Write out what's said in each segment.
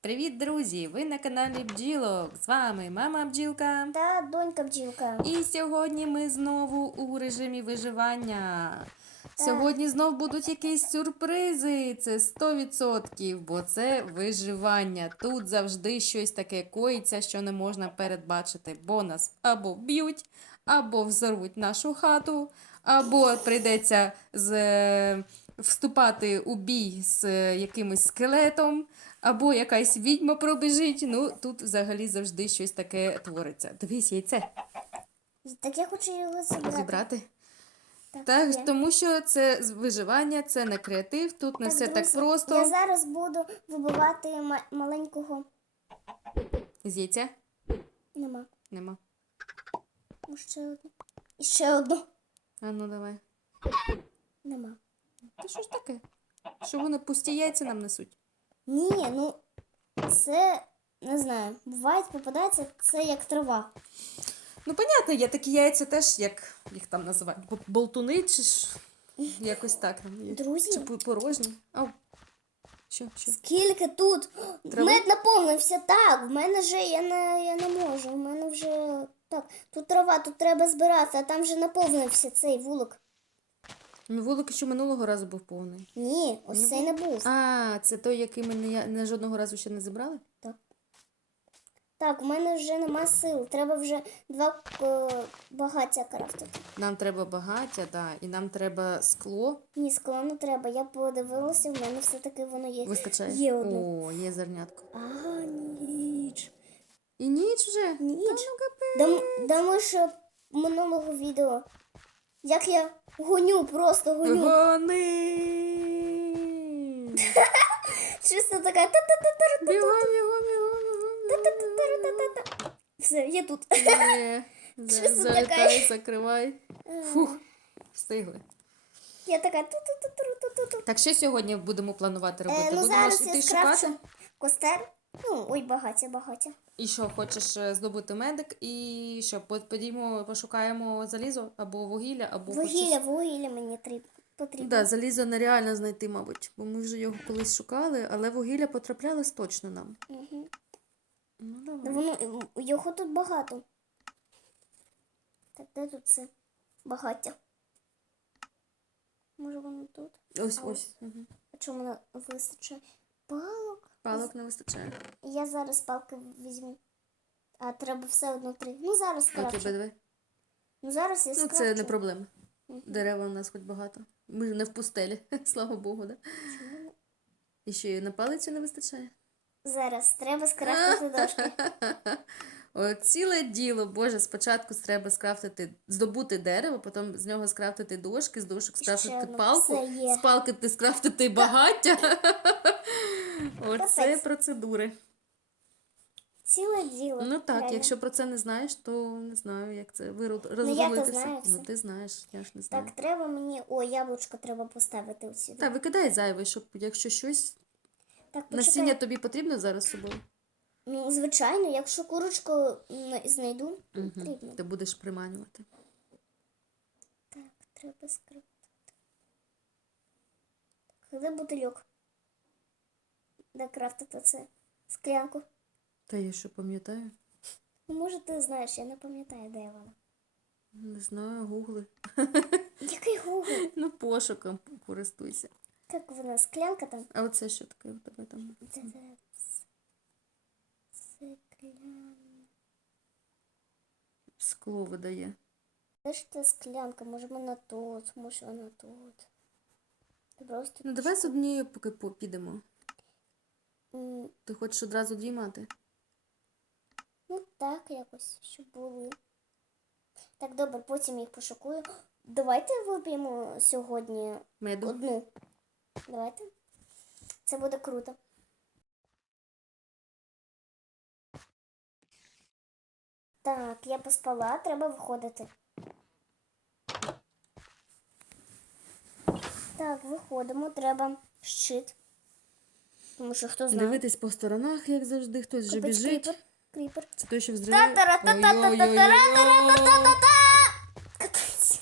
Привіт, друзі! Ви на каналі Бджілок. З вами мама бджілка. Та донька бджілка. І сьогодні ми знову у режимі виживання. Сьогодні знов будуть якісь сюрпризи. Це 100%, бо це виживання. Тут завжди щось таке коїться, що не можна передбачити, бо нас або вб'ють, або взорвуть нашу хату, або прийдеться з... вступати у бій з е, якимось скелетом, або якась відьма пробіжить. Ну, тут взагалі завжди щось таке твориться. Дивись, яйце. Так я хочу його забрати. Зібрати. Так, Так, тому що це виживання, це не креатив, тут не все так просто. Я зараз буду вибивати ма- маленького. З яйця Нема. нема. Ну, ще одну. І ще одну. А ну давай. Нема. Та що ж таке? Що вони пусті яйця нам несуть? Ні, ну це не знаю. Буває, попадається це як трава. Ну, понятно, є такі яйця теж, як їх там називають, болтуни чи ж якось так там. Друзі. Чи порожні. Ау. Що, що? Скільки тут? Трави? Мед наповнився так. В мене вже я не, я не можу. В мене вже так. Тут трава, тут треба збирати, а там вже наповнився цей вулик. Ну, вулик ще минулого разу був повний. Ні, ось цей не був. А, це той, який ми не, не жодного разу ще не зібрали? Так, у мене вже нема сил. Треба вже два е, багаття крафтити. Нам треба багаття, да, і нам треба скло. Ні, скло не треба. Я подивилася, в мене все-таки воно є. Вистачає? Є одне. О, є зернятко. А, ніч. І ніч вже. Ніч. Та ну, капець. Да, м- да ми ж минулого відео. Як я гоню, просто гоню. Гони! Чисто така. Бігом, бігом, бігом. Все, я тут. Залітай, закривай. Фух, встигли. Я така ту-ту-ту-ту-ту-ту. Так, що сьогодні будемо планувати робити? Е, ну Будемо зараз я скрафчу шукати? костер. Ну, ой, багаття, багаття. І що, хочеш е, здобути медик і що, по- подіймо, пошукаємо залізо або вугілля, або хоч щось? Вугілля, вугілля мені тріб- потрібно. Да, залізо нереально знайти, мабуть, бо ми вже його колись шукали, але вугілля потраплялось точно нам. Угу. Ну, Да давай. воно, його тут багато. Так, де тут це багаття? Може воно тут? Ось, А ось. Угу. А чому воно вистачає? Палок? Палок не вистачає. Я зараз палки візьму. А треба все одно три. Ну зараз А у тебе Ну зараз я Ну, це не проблема. Дерева у нас хоч багато. Ми ж не в пустелі, слава Богу, да? Чому? І ще й на палицю не вистачає. Зараз треба скрафтити дошки. О, ціле діло, Боже, спочатку треба скрафтити, здобути дерево, потім з нього скрафтити дошки, з дошок скрафтити палку, з палки ти скрафтити багаття. Оце Капець. процедури. Ціле діло. Ну так, реально. якщо про це не знаєш, то не знаю, як це виру- я то розрулитися. знаю все. Ну ти знаєш, я ж не знаю. Так, треба мені. О, яблучко треба поставити сюди. Так, викидай зайве, щоб якщо щось. Так, Насіння почекай. тобі потрібно зараз з собою? Ну, звичайно, якщо курочку м, знайду, Угу. потрібно. Ти будеш приманювати. Так, треба скрафтити. Так, де бутильок? Де крафтити це? Склянку. Та я що пам'ятаю? Ну, може, ти знаєш, я не пам'ятаю, де вона. Не знаю, гугли. Який гугл? Ну, пошуком користуйся. Як вона? Склянка там? А оце що таке у тебе там? Це, це, Склян... Скло видає. Де ж та склянка? Може вона тут, може вона тут. Просто... Ну давай з однією поки підемо. М, Ти хочеш одразу дві мати? Ну так, якось, щоб були. Так, добре, потім їх пошукую. Давайте вип'ємо сьогодні Меду. одну. Давайте. Це буде круто. Так, я поспала, треба виходити. Так, виходимо, треба щит. Тому що хто знає. Дивитись по сторонах, як завжди, хтось вже Капець, біжить. кріпер, кріпер. Це той, що взриває. Капець.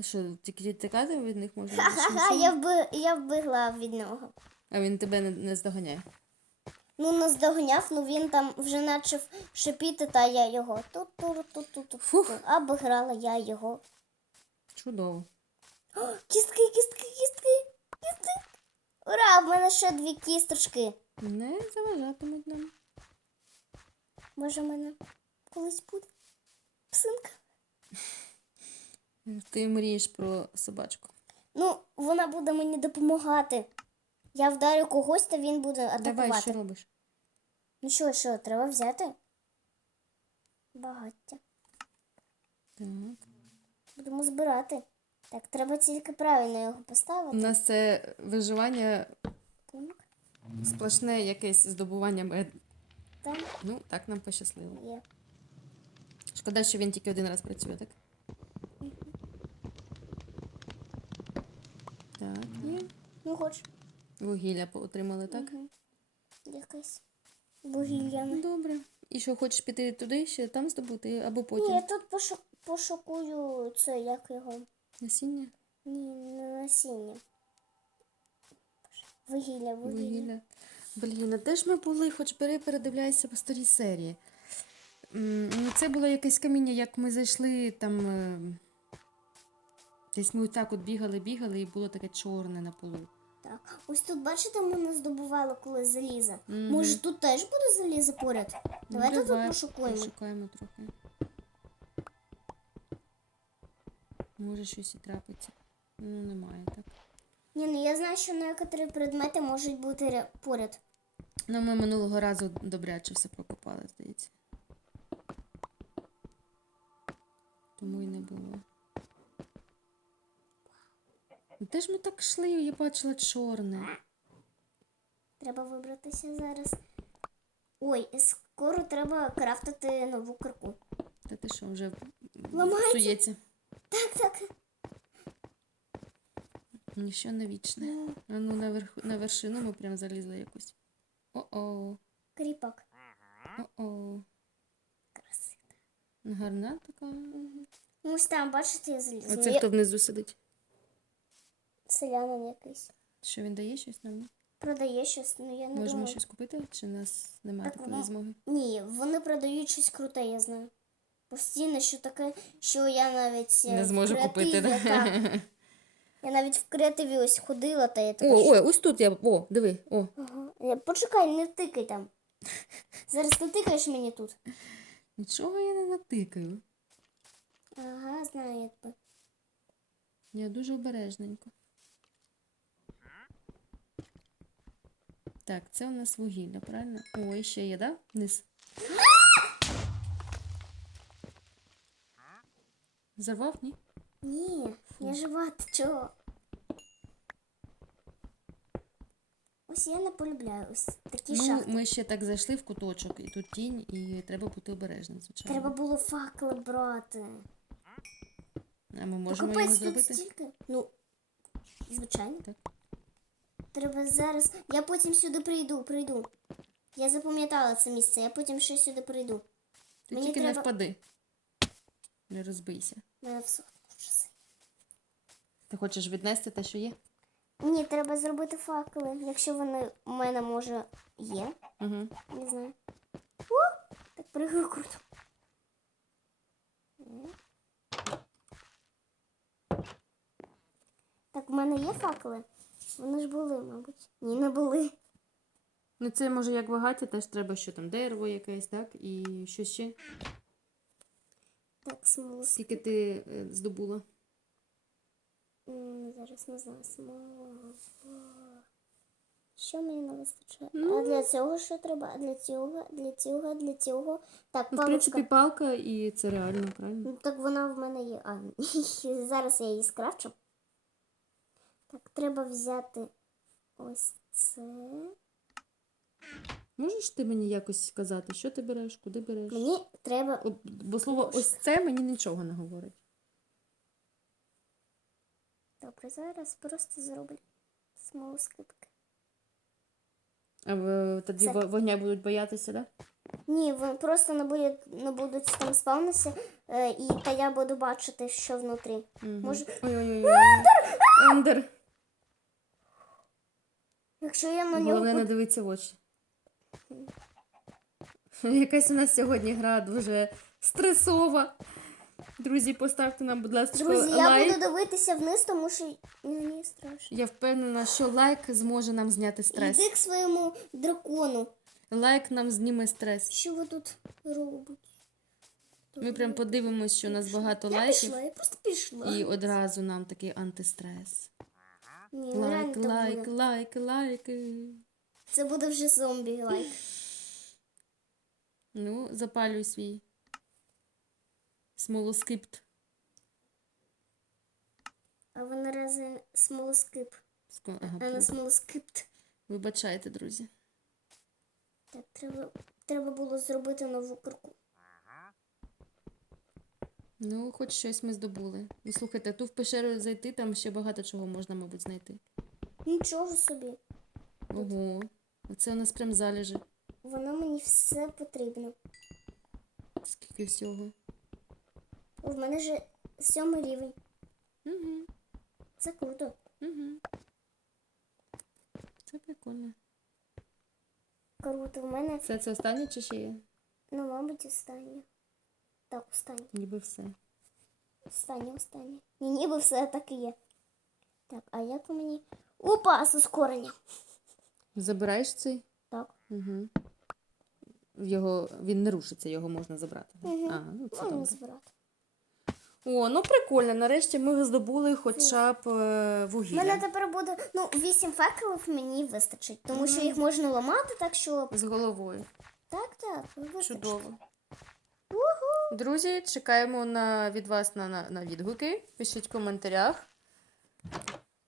Що, тільки тікати від них можна? Ха-ха-ха, я, вби... я вбігла від нього. А він тебе не, не здоганяє. Ну, наздогняв, ну він там вже почав шипіти, та я його. тут тут тут тут тут Фух. Обіграла я його. Чудово. О, кістки, кістки, кістки, кістки. Ура, в мене ще дві кісточки. Не заважатимуть нам. Може, в мене колись буде псинка. Ти мрієш про собачку. Ну, вона буде мені допомагати. Я вдарю когось, та він буде атакувати. Давай, що робиш? Ну що, що, треба взяти? Багаття. Так. Будемо збирати. Так, треба тільки правильно його поставити. У нас це виживання Так, сплошне якесь здобування мед. там Ну, так нам пощасливо. є. Шкода, що він тільки один раз працює, так? Так, є. Ну, хоч. Вугілля отримали, так? Мгм. Якась вугілля. Ну, Добре. І що, хочеш піти туди ще там здобути, або потім? Ні, я тут пошу- пошукую це, як його. Насіння? Ні, не насіння. Вугілля, вугілля. Вугілля. Блін, а де ж ми були? Хоч бери, передивляйся по старій серії. М, Ну, це було якесь каміння, як ми зайшли там. е, Десь ми отак от бігали, бігали, і було таке чорне на полу. Так, ось тут, бачите, ми не здобували колись заліза. Мгм. Може, тут теж буде залізо поряд? Давайте Ну, тут давай, пошукаємо. Пошукаємо трохи. Може щось і трапиться. Ну, немає, так. Ні, ну я знаю, що некоторі предмети можуть бути поряд. Ну, ми минулого разу добряче все прокопали, здається. Тому і не було. Ну, Де ж ми так йшли, я бачила чорне. Треба вибратися зараз. Ой, скоро треба крафтити нову кирку. Та ти що, вже Ламається? псується? Так, так. Ніщо не вічне. А ну на, верху, на вершину ми прям залізли якось. О-о, Кріпак. о-о. Красиво. Гарна така. Ну, ось там, бачите, я залізла. Оце хто внизу сидить? Селянин якийсь. Що він дає щось нам? Продає щось, ну я не Можемо думаю. щось купити? Чи в нас немає Так, такої ну, змоги? Ні, вони продають щось круте, я знаю. Постійно, що таке, що я навіть е, Не зможу купити, так. Я навіть в креативі ось ходила, та я така. О, що- ой, ось тут я. О, диви. О. Ага. Я- Почекай, не тикай там. Зараз не тикаєш мені тут. Нічого я не натикаю. Ага, знаю, як би. Я дуже обережненько. Так, це у нас вугілля, правильно? О, і ще є, да? Вниз. Зарвав, ні? Ні, я жива, ти чого? Ось я не полюбляю ось такі Ну, шахти. ми ще так зайшли в куточок, і тут тінь, і треба бути обережним, звичайно. Треба було факели брати. А ми можемо його тут зробити? стільки. Ну, звичайно. Так. Треба зараз. Я потім сюди прийду, прийду. Я запам'ятала це місце, я потім ще сюди прийду. Ти Мені тільки не впади. Не розбийся. Мене все. Ти хочеш віднести те, що є? Ні, треба зробити факели, якщо вони у мене може є. Угу. Не знаю. О! Так пригаю круто. Так, в мене є факели? Вони ж були, мабуть. Ні, не були. Ну, це може як багаття, теж треба, що там дерево якесь, так? І що ще? Так, смолос. Скільки ти е, здобула? Зараз не знаю, смолос. Що мені не вистачає? Ну. А для цього що треба? А для цього, для цього, для цього. Так, Ну, в принципі, палка, і це реально, правильно? Ну, так вона в мене є. А, зараз я її скрафчу. Так, треба взяти ось це. Можеш ти мені якось сказати, що ти береш, куди береш? Мені треба. Бо слово ось це мені нічого не говорить. Добре, зараз просто зроблю смолоскипки. А в, тоді Це- вогня будуть боятися, так? Ні, вони просто не будуть, не будуть там спавнитися, е, і та я буду бачити, що внутрі. Угу. Може- Ой-ой-ой. Ендер! Якщо я на нього. Головне не дивитися в очі. Якась у нас сьогодні гра дуже стресова. Друзі, поставте нам, будь ласка, Друзі, я буду дивитися вниз, тому що мені страшно. Я впевнена, що лайк зможе нам зняти стрес. Іди к своєму дракону. Лайк нам зніме стрес. Що ви тут робите? Ми прям подивимось, що у нас багато Я лайків. пішла, я просто пішла. І одразу нам такий антистрес. Ні, Лайк, лайк, буде. лайк, лайки. Це буде вже зомбі лайк. Ну, запалюй свій смолоскипт. А ви наразі смолоскип, Ско- Ага, а не смолоскипт. вибачайте, друзі. Так, треба, треба було зробити нову кирку. Ну, хоч щось ми здобули. Ну, слухайте, ту в пещеру зайти, там ще багато чого можна, мабуть, знайти. Нічого собі. Ого. Оце у нас прям залежи. Воно мені все потрібно. Скільки всього. В мене вже сьомий рівень. Угу, Це круто. угу. Це прикольно. Круто. В мене, Це це останнє чи ще є? ну, мабуть, останнє. Так, останнє. Ніби все. Останнє, останнє. Ні, ніби все так і є. Так, а як мені. Опа, ускорення. Забираєш цей? Так. Угу. Його, він не рушиться, його можна забрати. Мгм. А, ну це Можна добре. збирати. О, ну прикольно. Нарешті ми здобули хоча б е, У вугілля. мене тепер буде. Ну, вісім факелів мені вистачить, тому що їх можна ламати, так що. З головою. Так, так, вистачить. Чудово. Друзі, чекаємо на, від вас на, на, на відгуки. Пишіть в коментарях.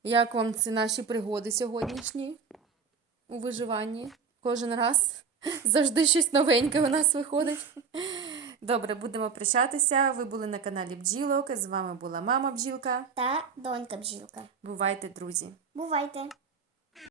Як вам ці наші пригоди сьогоднішні у виживанні? Кожен раз завжди щось новеньке у нас виходить. Добре, будемо прощатися. Ви були на каналі Бджілок. З вами була мама Бджілка. Та донька бджілка. Бувайте, друзі! Бувайте.